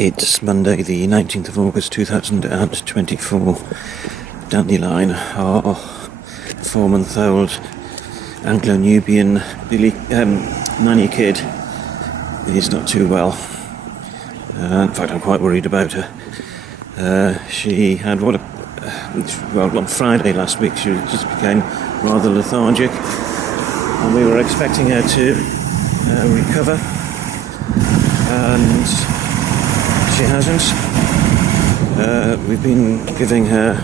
It's Monday the 19th of August 2024. Dandelion, our 4-month-old Anglo-Nubian nanny kid, is not too well. In fact, I'm quite worried about her. She had on Friday last week she just became rather lethargic, and we were expecting her to recover, and she hasn't. We've been giving her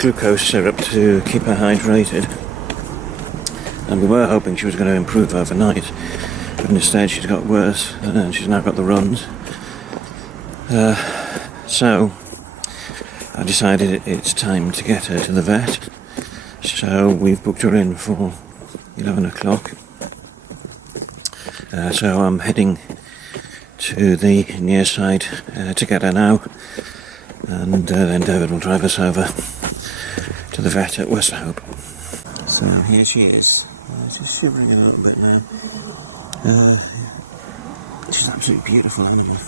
glucose syrup to keep her hydrated, and we were hoping she was going to improve overnight, but instead she's got worse, and she's now got the runs. So I decided it's time to get her to the vet, so we've booked her in for 11 o'clock. So I'm heading to the near side to get her now, and then David will drive us over to the vet at Westhope. So here she is. She's shivering a little bit now. She's an absolutely beautiful animal,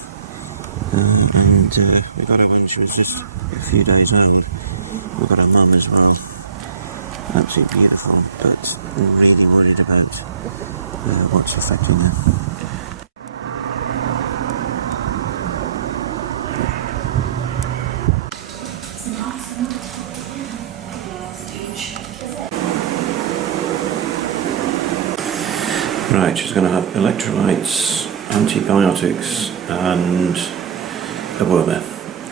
and we got her when she was just a few days old. We got her mum as well. Absolutely beautiful, but really worried about what's affecting her. Right, she's going to have electrolytes, antibiotics, and a wormer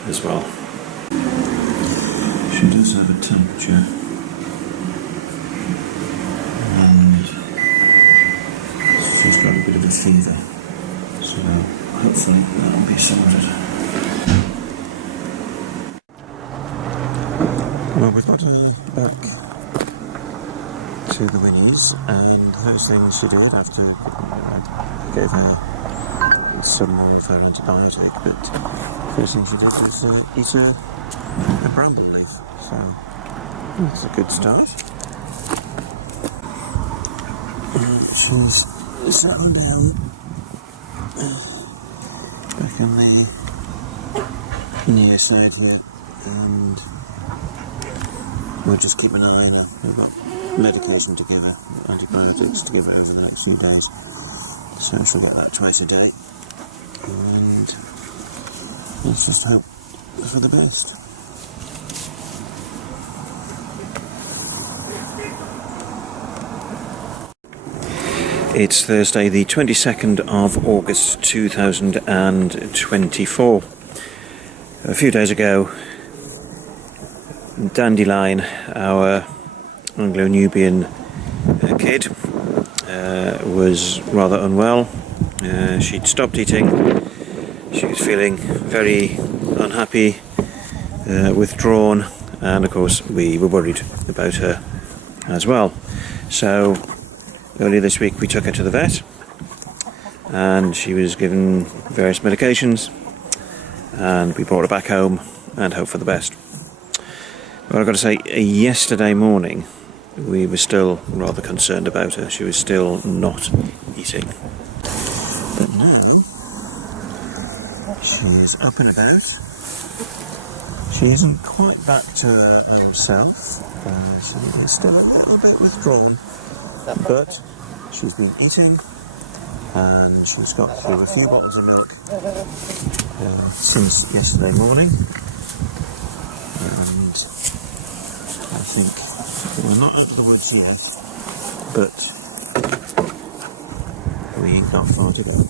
as well. She does have a temperature, and she's got a bit of a fever, so hopefully that'll be sorted. Well, we've got her back to the Winnies, and the first thing she did after I gave her some more of her antibiotic, but the first thing she did was eat a bramble leaf, so that's a good start. She's settled down back in the near side here, and we'll just keep an eye on her. We've got medication to give her, antibiotics to give her over the next few days, so she'll get that twice a day, and let's just hope for the best. It's Thursday the 22nd of August 2024. A few days ago, Dandelion, our Anglo-Nubian kid, was rather unwell. She'd stopped eating. She was feeling very unhappy, withdrawn, and of course we were worried about her as well. So earlier this week we took her to the vet, and she was given various medications, and we brought her back home and hoped for the best. Well, I've got to say, yesterday morning we were still rather concerned about her. She was still not eating. But now she's up and about. She isn't quite back to her old self. She's still a little bit withdrawn. But she's been eating, and she's got through a few bottles of milk since yesterday morning. And I think we're not out of the woods yet, but we ain't got far to go.